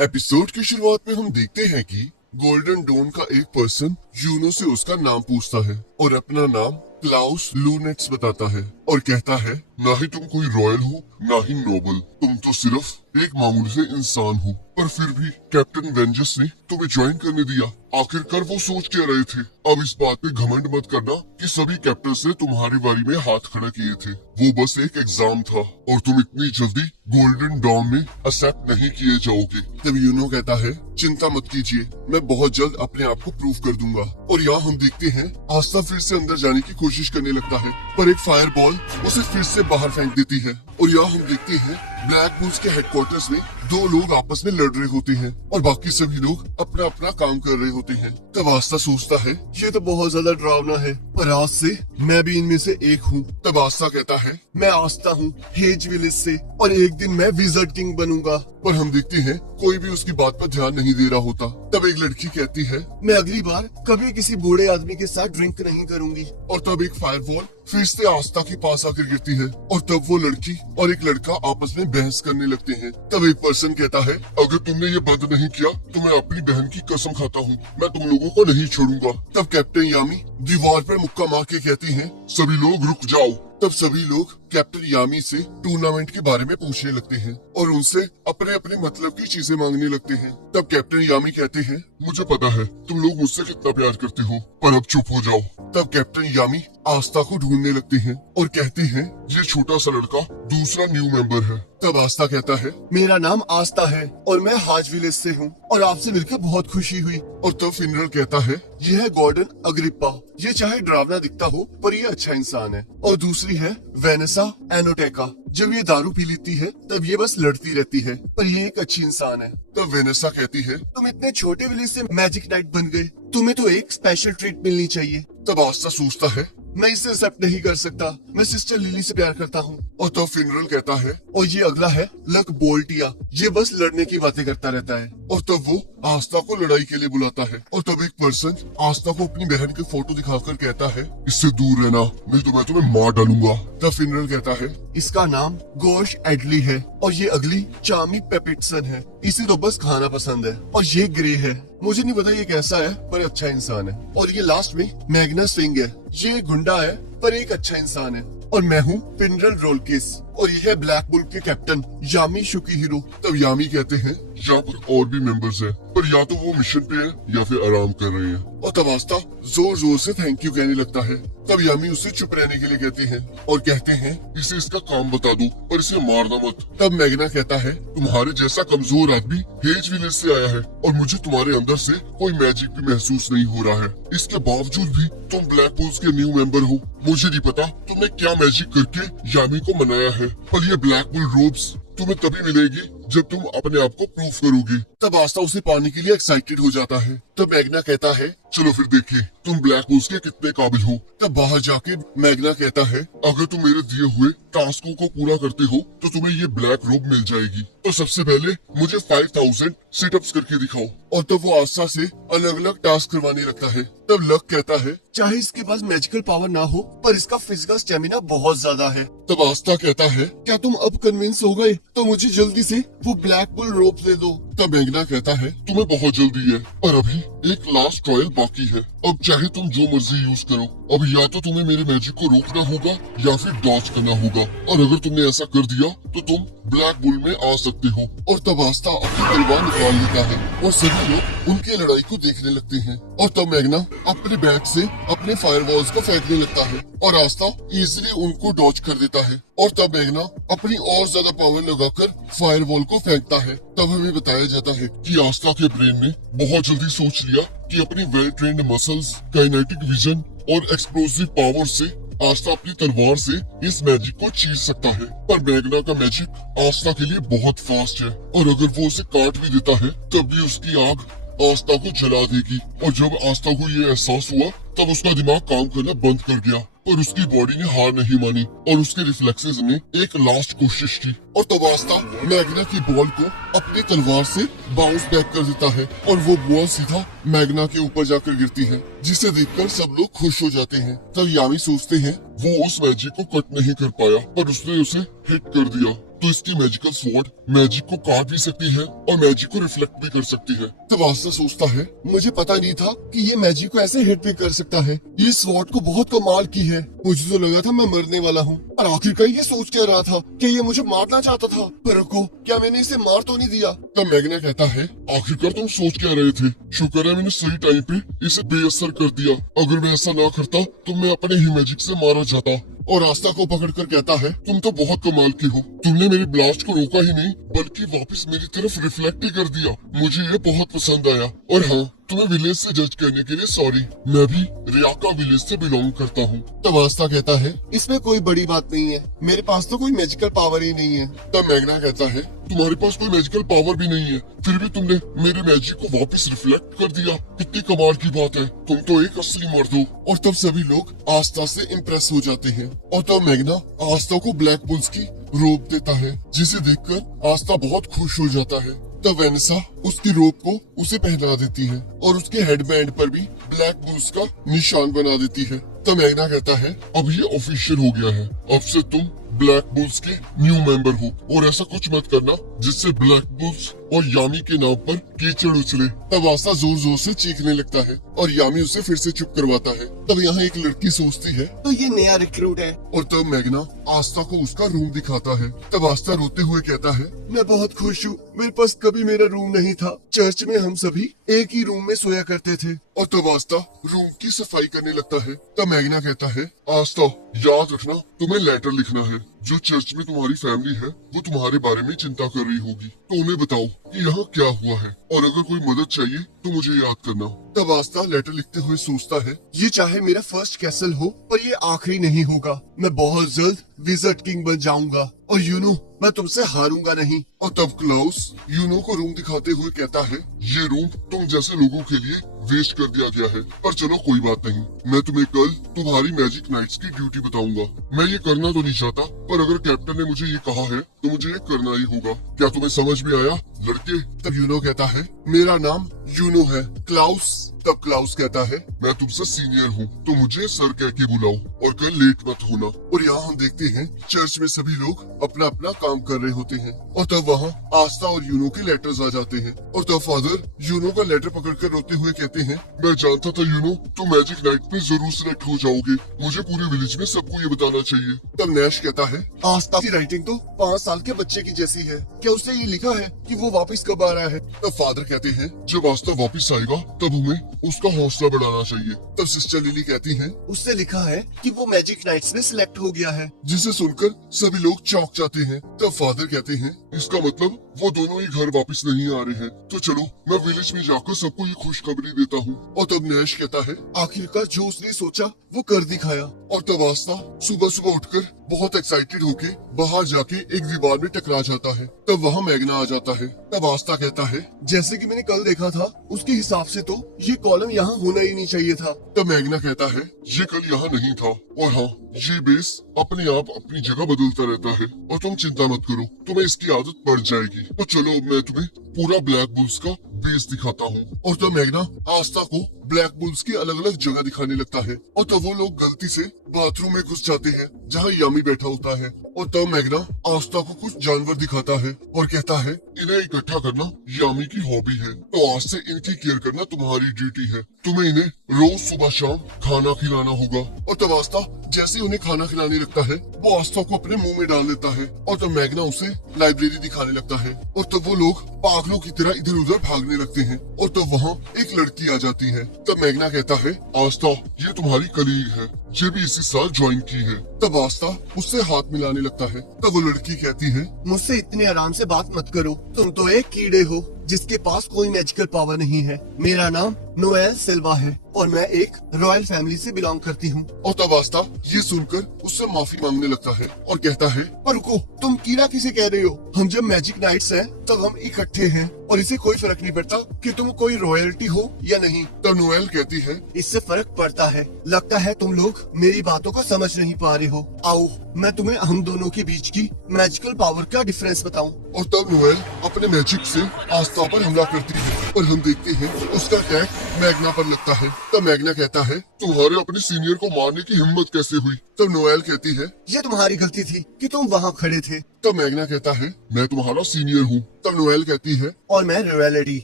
Episode की शुरुआत में हम देखते हैं कि गोल्डन डॉन का एक पर्सन यूनो से उसका नाम पूछता है और अपना नाम क्लाउस लूनेट्स बताता है और कहता है, ना ही तुम कोई रॉयल हो ना ही नोबल, तुम तो सिर्फ एक मामूली से इंसान हो। पर फिर भी कैप्टन वेंजस ने तुम्हें ज्वाइन करने दिया। आखिरकार वो सोच क्या रहे थे? अब इस बात पे घमंड मत करना कि सभी कैप्टन्स ने तुम्हारी बारी में हाथ खड़ा किए थे। वो बस एक एग्जाम था और तुम इतनी जल्दी गोल्डन डॉन में एक्सेप्ट नहीं किए जाओगे। तब यूनो कहता है, चिंता मत कीजिए, मैं बहुत जल्द अपने आप को प्रूव कर दूंगा। और यहाँ हम देखते हैं आस्था फिर से अंदर जाने की कोशिश करने लगता है, पर एक फायर बॉल उसे फिर से बाहर फेंक देती है। और यहाँ हम देखते हैं ब्लैक बुल्स के हेडक्वार्टर्स में दो लोग आपस में लड़ रहे होते हैं और बाकी सभी लोग अपना अपना काम कर रहे होते हैं। तब आस्था सोचता है, ये तो बहुत ज्यादा डरावना है, पर आज से मैं भी इनमें से एक हूँ। तब आस्था कहता है, मैं आस्था हूँ हेज विलेज से और एक दिन मैं विजार्ड किंग बनूंगा। पर हम देखते हैं कोई भी उसकी बात पर ध्यान नहीं दे रहा होता। तब एक लड़की कहती है, मैं अगली बार कभी किसी बूढ़े आदमी के साथ ड्रिंक नहीं करूंगी। और तब एक फायरबॉल फिर से आस्था के पास आकर गिरती है और तब वो लड़की और एक लड़का आपस में बहस करने लगते हैं। तब एक पर्सन कहता है, अगर तुमने ये बंद नहीं किया तो मैं अपनी बहन की कसम खाता हूँ, मैं तुम लोगों को नहीं छोड़ूंगा। तब कैप्टन यामी दीवार पर मुक्का मार के कहती है, सभी लोग रुक जाओ। तब सभी लोग कैप्टन यामी से टूर्नामेंट के बारे में पूछने लगते हैं और उनसे अपने अपने मतलब की चीजें मांगने लगते हैं। तब कैप्टन यामी कहते हैं, मुझे पता है तुम लोग मुझसे कितना प्यार करते हो, पर अब चुप हो जाओ। तब कैप्टन यामी आस्था को ढूंढने लगते हैं और कहते हैं, ये छोटा सा लड़का दूसरा न्यू मेंबर है। तब आस्था कहता है, मेरा नाम आस्था है और मैं हाज विलेज से हूँ और आपसे मिलकर बहुत खुशी हुई। और तब फिनरल कहता है, यह है गॉर्डन अग्रिप्पा, ये चाहे डरावना दिखता हो पर ये अच्छा इंसान है। और दूसरी है वेनेसा एनोटेका, जब ये दारू पी लेती है तब ये बस लड़ती रहती है, पर ये एक अच्छी इंसान है। तब वेनेसा कहती है, तुम इतने छोटे विलेज से मैजिक नाइट बन गए, तुम्हें तो एक स्पेशल ट्रीट मिलनी चाहिए। तब आस्था सोचता है, मैं इसे एक्सेप्ट नहीं कर सकता, मैं सिस्टर लिली से प्यार करता हूँ। और तब फिनरल कहता है, और ये अगला है लक बोल्टिया, ये बस लड़ने की बातें करता रहता है। और तब वो आस्था को लड़ाई के लिए बुलाता है और तब एक पर्सन आस्था को अपनी बहन की फोटो दिखाकर कहता है, इससे दूर रहना, नहीं तो मैं तुम्हें मार डालूंगा। तब फिनरल कहता है, इसका नाम गोश एडली है और ये अगली चामी पेपिटसन है, इसे तो बस खाना पसंद है। और ये ग्रे है, मुझे नहीं पता ये कैसा है पर अच्छा इंसान है। और ये लास्ट में मैग्नस सिंह है, ये गुंडा है पर एक अच्छा इंसान है। और मैं हूँ पिनरल रोलकिस और यह है ब्लैक बुल के कैप्टन यामी शुकिहिरो। तब यामी कहते हैं, यहाँ पर और भी मेंबर्स हैं, पर या तो वो मिशन पे हैं या फिर आराम कर रहे हैं। और तब आस्था जोर जोर से थैंक यू कहने लगता है। तब यामी उससे चुप रहने के लिए कहते हैं और कहते हैं, इसे इसका काम बता दो पर इसे मारना मत। तब मैग्ना कहता है, तुम्हारे जैसा कमजोर आदमी हेज विलेज से आया है और मुझे तुम्हारे अंदर से कोई मैजिक भी महसूस नहीं हो रहा है, इसके बावजूद भी तुम ब्लैक बुल्स के न्यू मेंबर हो। मुझे नहीं पता तुमने क्या मैजिक करके यामी को मनाया है, पर ये ब्लैक बुल रोब्स तुम्हें तभी मिलेगी जब तुम अपने आप को प्रूफ करोगे। तब आस्था उसे पाने के लिए एक्साइटेड हो जाता है। तब मैग्ना कहता है, चलो फिर देखिए तुम ब्लैक बुल्स के कितने काबिल हो। तब बाहर जाके मैग्ना कहता है, अगर तुम मेरे दिए हुए टास्कों को पूरा करते हो तो तुम्हें ये ब्लैक रोब मिल जाएगी। तो सबसे पहले मुझे 5000 सिटअप्स करके दिखाओ। और तब वो आस्था से अलग अलग टास्क करवाने लगता है। तब लक कहता है, चाहे इसके पास मैजिकल पावर ना हो पर इसका फिजिकल स्टेमिना बहुत ज्यादा है। तब आस्था कहता है, क्या तुम अब कन्विंस हो गए? तो मुझे जल्दी से वो ब्लैक बुल रोप दे दो। तब मैग्ना कहता है, तुम्हें बहुत जल्दी है पर अभी एक लास्ट ट्रायल बाकी है, अब चाहे तुम जो मर्जी यूज करो। अब या तो तुम्हें मेरे मैजिक को रोकना होगा या फिर डॉज करना होगा, और अगर तुमने ऐसा कर दिया तो तुम ब्लैक बुल में आ सकते हो। और तब आस्था अपनी तलवार निकाल लेता है और सभी लोग उनकी लड़ाई को देखने लगते हैं। और तब मैग्ना अपने बैट से अपने फायरवॉल्स को फेंकने लगता है और आस्था इजीली उनको डॉज कर देता है। और तब मैग्ना अपनी और ज्यादा पावर लगाकर फायरवॉल को फेंकता है। तब हमें बताया जाता है कि आस्था के ब्रेन ने बहुत जल्दी सोच लिया कि अपनी well trained muscles, kinetic vision और एक्सप्लोसिव पावर से आस्था अपनी तलवार से इस मैजिक को चीर सकता है। पर मैग्ना का मैजिक आस्था के लिए बहुत फास्ट है और अगर वो उसे काट भी देता है तब भी उसकी आग आस्था को जला देगी। और जब आस्था को ये एहसास हुआ तब उसका दिमाग काम करना बंद कर गया, पर उसकी बॉडी ने हार नहीं मानी और उसके रिफ्लेक्सेस ने एक लास्ट कोशिश की। और तब आस्था मैग्ना की बॉल को अपनी तलवार से बाउंस बैक कर देता है और वो बॉल सीधा मैग्ना के ऊपर जाकर गिरती है, जिसे देखकर सब लोग खुश हो जाते हैं। तब यामी सोचते हैं वो उस मैजिक को कट नहीं कर पाया पर उसने उसे हिट कर दिया। तो इसकी मैजिकल स्वॉर्ड मैजिक को काट भी सकती है और मैजिक को रिफ्लेक्ट भी कर सकती है। तब आस्ता सोचता है, मुझे पता नहीं था कि ये मैजिक को ऐसे हिट भी कर सकता है। ये स्वॉर्ड को बहुत कमाल की है। मुझे तो लगा था मैं मरने वाला हूँ और आखिरकार ये सोच क्या रहा था कि ये मुझे मारना चाहता था, पर रुको, क्या मैंने इसे मार तो नहीं दिया? तब मैग्ना कहता है, आखिरकार तुम सोच क्या रहे थे? शुक्र है मैंने सही टाइम पे इसे बेअसर कर दिया। अगर मैं ऐसा ना करता तो मैं अपने ही मैजिक से मारा जाता। और आस्था को पकड़कर कहता है, तुम तो बहुत कमाल की हो। तुमने मेरी ब्लास्ट को रोका ही नहीं बल्कि वापस मेरी तरफ रिफ्लेक्ट ही कर दिया। मुझे ये बहुत पसंद आया। और हाँ, तुम्हें विलेज से जज करने के लिए सॉरी। मैं भी रियाका विलेज से बिलोंग करता हूँ। तब आस्था कहता है, इसमें कोई बड़ी बात नहीं है, मेरे पास तो कोई मैजिकल पावर ही नहीं है। तब मैग्ना कहता है, तुम्हारे पास कोई मैजिकल पावर भी नहीं है, फिर भी तुमने मेरे मैजिक को वापस रिफ्लेक्ट कर दिया। कितनी कमाल की बात है, तुम तो एक असली मर्द हो। और तब सभी लोग आस्था से इम्प्रेस हो जाते हैं। और तब मैग्ना आस्था को ब्लैक बुल्स की रोब देता है, जिसे देखकर आस्था बहुत खुश हो जाता है। तब वेनेसा उसकी रोब को उसे पहना देती है और उसके हेडबैंड पर भी ब्लैक बुल्स का निशान बना देती है। तब मैग्ना कहता है, अब ये ऑफिशियल हो गया है, अब से तुम ब्लैक बुल्स के न्यू मेंबर हो और ऐसा कुछ मत करना जिससे ब्लैक बुल्स और यामी के नाम पर कीचड़ उछले। तब आस्था जोर जोर से चीखने लगता है और यामी उसे फिर से चुप करवाता है। तब यहाँ एक लड़की सोचती है, तो ये नया रिक्रूट है। और तब मैग्ना आस्था को उसका रूम दिखाता है। तब आस्था रोते हुए कहता है, मैं बहुत खुश हूँ, मेरे पास कभी मेरा रूम नहीं था। चर्च में हम सभी एक ही रूम में सोया करते थे। और तब आस्था रूम की सफाई करने लगता है। तब मैग्ना कहता है, आस्था याद रखना, तुम्हें लेटर लिखना है। जो चर्च में तुम्हारी फैमिली है वो तुम्हारे बारे में चिंता कर रही होगी, तो उन्हें बताओ कि यहाँ क्या हुआ है और अगर कोई मदद चाहिए तो मुझे याद करना। तब आस्था लेटर लिखते हुए सोचता है, ये चाहे मेरा फर्स्ट कैसल हो पर ये आखिरी नहीं होगा। मैं बहुत जल्द विज़र्ड किंग बन जाऊंगा और यूनो मैं तुमसे हारूंगा नहीं। और तब क्लाउस यूनो को रूम दिखाते हुए कहता है, ये रूम तुम जैसे लोगों के लिए वेस्ट कर दिया गया है, पर चलो कोई बात नहीं, मैं तुम्हें कल तुम्हारी मैजिक नाइट्स की ड्यूटी बताऊंगा। मैं ये करना तो नहीं चाहता, पर अगर कैप्टन ने मुझे ये कहा है तो मुझे ये करना ही होगा। क्या तुम्हें समझ में आया लड़के? तब यूनो कहता है, मेरा नाम यूनो है क्लाउस। तब क्लाउस कहता है, मैं तुमसे सीनियर हूँ तो मुझे सर कह के बुलाओ और कल लेट मत होना। और यहाँ हम देखते हैं चर्च में सभी लोग अपना अपना काम कर रहे होते हैं और तब वहाँ आस्था और यूनो के लेटर्स आ जाते हैं। और तब फादर यूनो का लेटर पकड़कर रोते हुए कहते हैं, मैं जानता था यूनो तुम मैजिक नाइट में जरूर सिलेक्ट हो जाओगे, मुझे पूरे विलेज में सबको ये बताना चाहिए। तब नैश कहता है, आस्था की राइटिंग तो 5 साल के बच्चे की जैसी है, क्या उसने ये लिखा है कि वो वापस कब आ रहा है? तब फादर कहते हैं, जब आस्था वापस आएगा तब हमें उसका हौसला बढ़ाना चाहिए। तब सिस्टर लिली कहती है, उससे लिखा है कि वो मैजिक नाइट्स में सिलेक्ट हो गया है, जिसे सुनकर सभी लोग चौंक जाते हैं। तब फादर कहते हैं, इसका मतलब वो दोनों ही घर वापस नहीं आ रहे हैं, तो चलो मैं विलेज में जाकर सबको ये खुशखबरी देता हूँ। और तब नैश कहता है, आखिरकार जो उसने सोचा वो कर दिखाया। और तब आस्था सुबह सुबह उठकर बहुत एक्साइटेड होके बाहर जाके एक दीवार में टकरा जाता है। तब वहाँ मैग्ना आ जाता है। तब आस्था कहता है, जैसे कि मैंने कल देखा था उसके हिसाब से तो ये कॉलम यहाँ होना ही नहीं चाहिए था। तब मैग्ना कहता है, ये कल यहाँ नहीं था और हाँ ये बेस अपने आप अपनी जगह बदलता रहता है और तुम चिंता मत करो, तुम्हें इसकी आदत पड़ जाएगी। तो चलो मैं तुम्हें पूरा ब्लैक बुल्स का बेस दिखाता हूँ। और तब मैग्ना आस्था को ब्लैक बुल्स की अलग अलग जगह दिखाने लगता है और तब वो लोग गलती से बाथरूम में घुस जाते हैं जहाँ यामी बैठा होता है। और तब मैग्ना आस्था को कुछ जानवर दिखाता है और कहता है, इन्हें इकट्ठा करना यामी की हॉबी है, तो आज से इनकी केयर करना तुम्हारी ड्यूटी है। तुम्हें इन्हें रोज सुबह शाम खाना खिलाना होगा। और तब आस्था जैसे ही उन्हें खाना खिलाने लगता है वो आस्था को अपने मुंह में डाल लेता है और तब मैग्ना उसे लाइब्रेरी दिखाने लगता है और तब वो लोग पागलों की तरह इधर उधर भागने लगते हैं। और तब वहाँ एक लड़की आ जाती है। तब मैग्ना कहता है, आस्था ये तुम्हारी कलीग है, ये भी इसी साल ज्वाइन की है। तब आस्था उससे हाथ मिलाने लगता है। तब वो लड़की कहती है, मुझसे इतने आराम से बात मत करो, तुम तो एक कीड़े हो जिसके पास कोई मैजिकल पावर नहीं है। मेरा नाम नोएल सिल्वा है और मैं एक रॉयल फैमिली से बिलोंग करती हूँ। और तब आस्था ये सुनकर उससे माफी मांगने लगता है और कहता है, पर रुको, तुम कीड़ा किसे कह रहे हो? हम जब मैजिक नाइट्स हैं तब हम इकट्ठे हैं और इसे कोई फर्क नहीं पड़ता कि तुम कोई रॉयल्टी हो या नहीं। तब नोएल कहती है, इससे फर्क पड़ता है, लगता है तुम लोग मेरी बातों को समझ नहीं पा रहे हो। आओ मैं तुम्हें हम दोनों के बीच की मैजिकल पावर का डिफरेंस बताऊं। और तब नोएल अपने मैजिक से आस्था पर हमला करती है और हम देखते हैं उसका अटैक मैग्ना पर लगता है। तब मैग्ना कहता है, तुम्हारे अपने सीनियर को मारने की हिम्मत कैसे हुई? तब नोएल कहती है, ये तुम्हारी गलती थी कि तुम वहाँ खड़े थे। तब मैग्ना कहता है, मैं तुम्हारा सीनियर हूँ। तब नोएल कहती है, और मैं रॉयलिटी।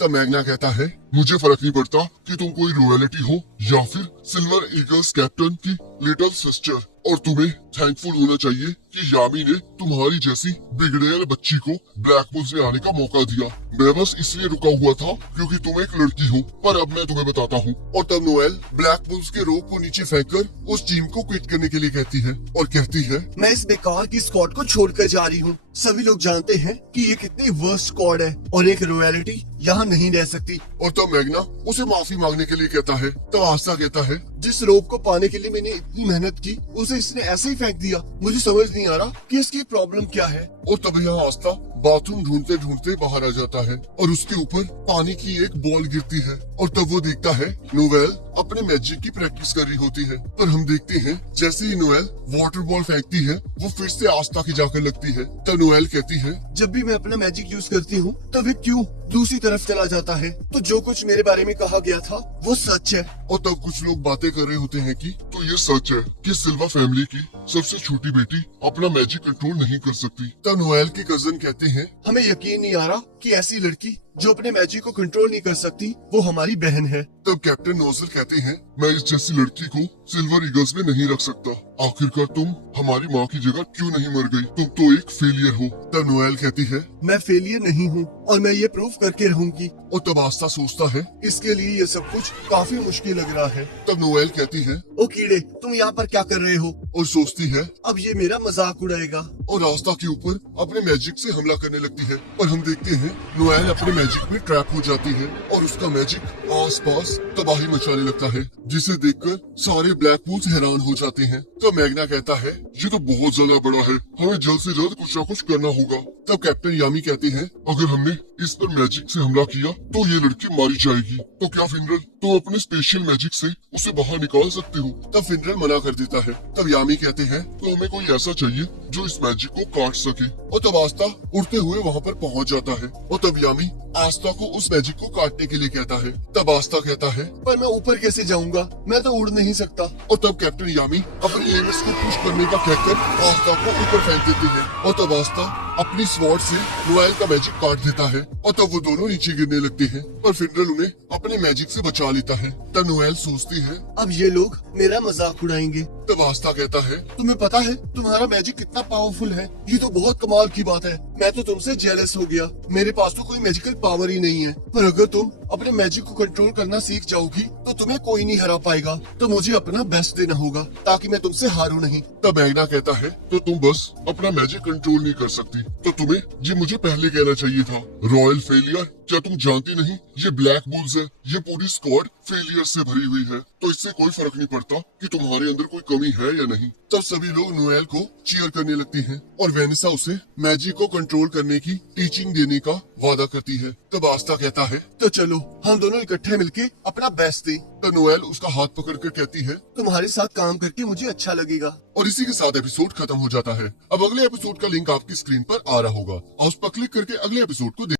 तब मैग्ना कहता है, मुझे फर्क नहीं पड़ता कि तुम कोई रॉयलिटी हो या फिर सिल्वर ईगल्स कैप्टन की लिटिल सिस्टर, और तुम्हें थैंकफुल होना चाहिए कि यामी ने तुम्हारी जैसी बिगड़ेल बच्ची को ब्लैक बुल्स में आने का मौका दिया। मैं बस इसलिए रुका हुआ था क्योंकि तुम एक लड़की हो, पर अब मैं तुम्हें बताता हूँ। और तब नोएल ब्लैक बुल्स के रोप को नीचे फेंककर उस टीम को क्विट करने के लिए कहती है और कहती है, मैं इस बेकार की स्क्वाड को छोड़कर जा रही हूँ। सभी लोग जानते हैं कि ये कितनी वर्स्ट स्क्वाड है और एक रॉयलिटी यहाँ नहीं रह सकती। और तब मैग्ना उसे माफी मांगने के लिए कहता है। तब आस्था कहता है, जिस रोप को पाने के लिए मैंने इतनी मेहनत की उसे इसने ऐसे ही फेंक दिया। मुझे समझ नहीं आ रहा कि इसकी प्रॉब्लम क्या है। और तब यहाँ आस्था बाथरूम ढूंढते ढूंढते बाहर आ जाता है और उसके ऊपर पानी की एक बॉल गिरती है। और तब वो देखता है नोएल अपने मैजिक की प्रैक्टिस कर रही होती है। पर हम देखते हैं जैसे ही नोएल वाटर बॉल फेंकती है वो फिर से आस्था की जाकर लगती है। तब नोएल कहती है, जब भी मैं अपना मैजिक यूज करती हूँ तब ये क्यों दूसरी तरफ चला जाता है? तो जो कुछ मेरे बारे में कहा गया था वो सच है। और तब कुछ लोग बातें कर रहे होते हैं कि तो ये सच है कि सिल्वा फैमिली की सबसे छोटी बेटी अपना मैजिक कंट्रोल नहीं कर सकती। तब नोएल के कजन कहते हैं, हमें यकीन नहीं आ रहा कि ऐसी लड़की जो अपने मैजिक को कंट्रोल नहीं कर सकती वो हमारी बहन है। तब कैप्टन नोजल कहते हैं, मैं इस जैसी लड़की को सिल्वर ईगल्स में नहीं रख सकता। आखिरकार तुम हमारी माँ की जगह क्यों नहीं मर गई? तुम तो एक फेलियर हो। तब नोएल कहती है, मैं फेलियर नहीं हूँ और मैं ये प्रूव करके रहूंगी। और तब आस्था सोचता है, इसके लिए ये सब कुछ काफी मुश्किल लग रहा है। तब नोएल कहती है, ओ कीड़े, तुम यहाँ पर क्या कर रहे हो? और सोचती है अब ये मेरा मजाक उड़ाएगा। और आस्था के ऊपर अपने मैजिक से हमला करने लगती है। पर हम देखते हैं नोएल अपने मैजिक में ट्रैप हो जाती है और उसका मैजिक आसपास तबाही मचाने लगता है, जिसे देखकर सारे ब्लैक बुल्स हैरान हो जाते हैं। तो मैग्ना कहता है, ये तो बहुत ज्यादा बड़ा है, हमें जल्द से जल्द कुछ न कुछ करना होगा। तब कैप्टन यामी कहते हैं, अगर हमने इस पर मैजिक से हमला किया तो ये लड़की मारी जाएगी। तो क्या फिनरल तुम अपने स्पेशल मैजिक से उसे बाहर निकाल सकते हो? तब फिनरल मना कर देता है। तब यामी कहते हैं, तो हमें कोई ऐसा चाहिए जो इस मैजिक को काट सके। और तब आस्था उड़ते हुए वहाँ पर पहुँच जाता है और तब यामी आस्था को उस मैजिक को काटने के लिए कहता है। तब आस्था कहता है, पर मैं ऊपर कैसे जाऊंगा? मैं तो उड़ नहीं सकता। और तब कैप्टन यामी अपने एमिस को पुश करने का कहकर आस्था को ऊपर फेंक देते हैं। और तब आस्था अपनी स्वॉर्ड से नोएल का मैजिक काट देता है और तब वो दोनों नीचे गिरने लगते हैं और फिनरल उन्हें अपने मैजिक से बचा लेता है। तब नोएल सोचती है, अब ये लोग मेरा मजाक उड़ाएंगे। तब आस्था कहता है, तुम्हें पता है तुम्हारा मैजिक कितना पावरफुल है? ये तो बहुत कमाल की बात है। मैं तो तुमसे जेलस हो गया। मेरे पास तो कोई मैजिकल पावर ही नहीं है। पर अगर तुम अपने मैजिक को कंट्रोल करना सीख जाओगी तो तुम्हें कोई नहीं हरा पाएगा। तो मुझे अपना बेस्ट देना होगा ताकि मैं तुमसे हारूं नहीं। तब मैग्ना कहता है, तो तुम बस अपना मैजिक कंट्रोल नहीं कर सकती तो तुम्हें ये मुझे पहले कहना चाहिए था। रॉयल फेलियर, क्या तुम जानती नहीं ये ब्लैक बुल्स है? ये पूरी स्क्वाड फेलियर से भरी हुई है, तो इससे कोई फर्क नहीं पड़ता कि तुम्हारे अंदर कोई कमी है या नहीं। तब सभी लोग नोएल को चीयर करने लगते हैं और वेनिसा उसे मैजिक को कंट्रोल करने की टीचिंग देने का वादा करती है। तब आस्था कहता है, तो चलो हम दोनों इकट्ठे मिलके अपना बेस्ट दें। तो नोएल उसका हाथ पकड़कर कहती है, तुम्हारे साथ काम करके मुझे अच्छा लगेगा। और इसी के साथ एपिसोड खत्म हो जाता है। अब अगले एपिसोड का लिंक आपकी स्क्रीन पर आ रहा होगा और उस पर क्लिक करके अगले एपिसोड को